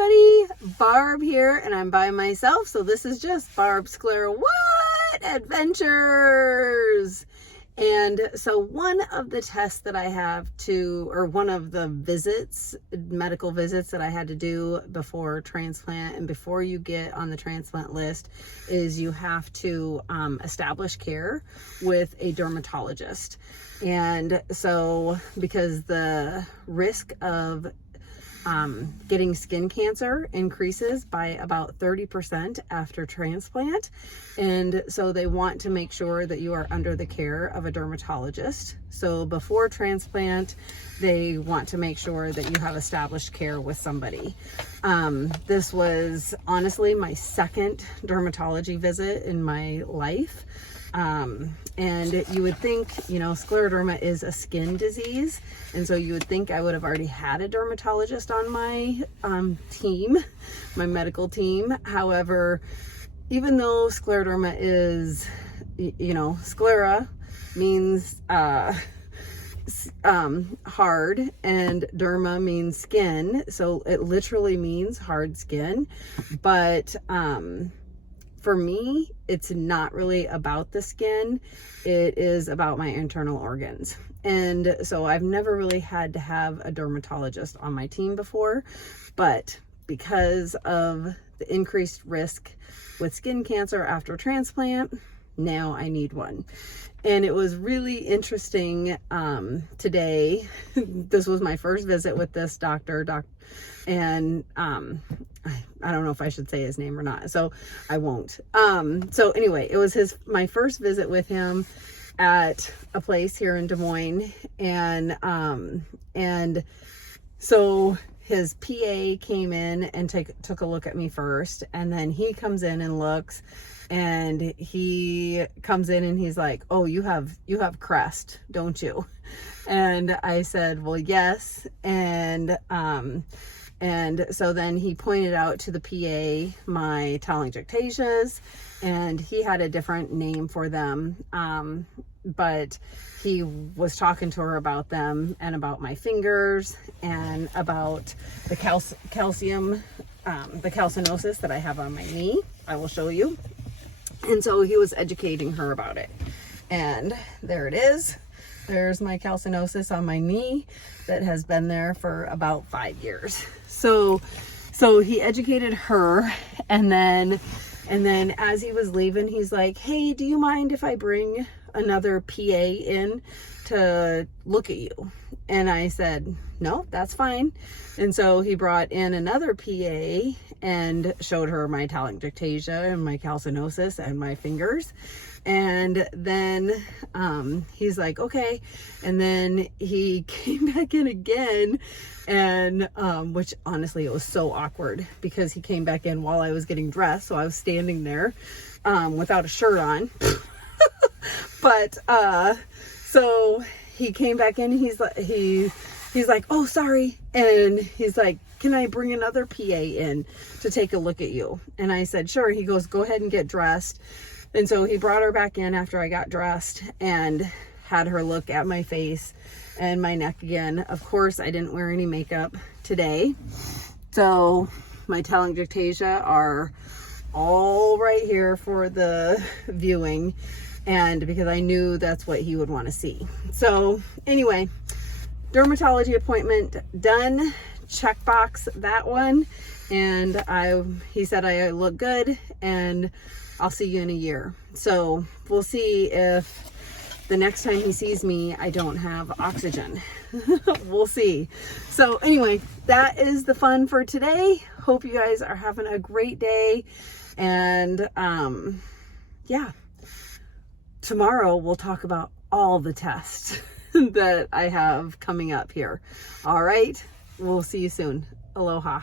everybody, Barb here, and I'm by myself, so this is just Barb's Sclero-What adventures. And so one of the tests that I have to, or one of the visits, medical visits that I had to do before transplant and before you get on the transplant list, is you have to establish care with a dermatologist. And so because the risk of getting skin cancer increases by about 30% after transplant. And so they want to make sure that you are under the care of a dermatologist. So before transplant, they want to make sure that you have established care with somebody. This was honestly my second dermatology visit in my life. And you would think, you know, scleroderma is a skin disease. And so you would think I would have already had a dermatologist on my team, my medical team. However, even though scleroderma is, you know, sclera means hard and derma means skin. So it literally means hard skin. But for me, it's not really about the skin. It is about my internal organs. And so I've never really had to have a dermatologist on my team before, but because of the increased risk with skin cancer after transplant, now I need one. And it was really interesting today. This was my first visit with this doctor, and I don't know if I should say his name or not, so I won't. So anyway, it was my first visit with him at a place here in Des Moines, and so his PA came in and took a look at me first, and then he comes in and looks, and he comes in and he's like, "Oh, you have CREST, don't you?" And I said, "Well, yes." And so then he pointed out to the PA my telangectasias, and he had a different name for them. But he was talking to her about them and about my fingers and about the calcium, the calcinosis that I have on my knee. I will show you. And so he was educating her about it. And there it is. There's my calcinosis on my knee that has been there for about 5 years. So he educated her, and then as he was leaving, he's like, "Hey, do you mind if I bring another PA in to look at you?" And I said, "No, that's fine." And so he brought in another PA and showed her my telangectasia and my calcinosis and my fingers. And then he's like, "Okay." And then he came back in again, and which honestly, it was so awkward because he came back in while I was getting dressed. So I was standing there without a shirt on. But so he came back in, he's like, "Oh, sorry." And he's like, "Can I bring another PA in to take a look at you?" And I said, "Sure." He goes, "Go ahead and get dressed." And so he brought her back in after I got dressed and had her look at my face and my neck again. Of course, I didn't wear any makeup today. So my telangectasia are all right here for the viewing, and because I knew that's what he would want to see. So anyway, dermatology appointment done. Checkbox that one. And he said I look good, and I'll see you in a year. So we'll see if the next time he sees me, I don't have oxygen. We'll see. So anyway, that is the fun for today. Hope you guys are having a great day. And yeah, tomorrow we'll talk about all the tests that I have coming up here. All right, we'll see you soon. Aloha.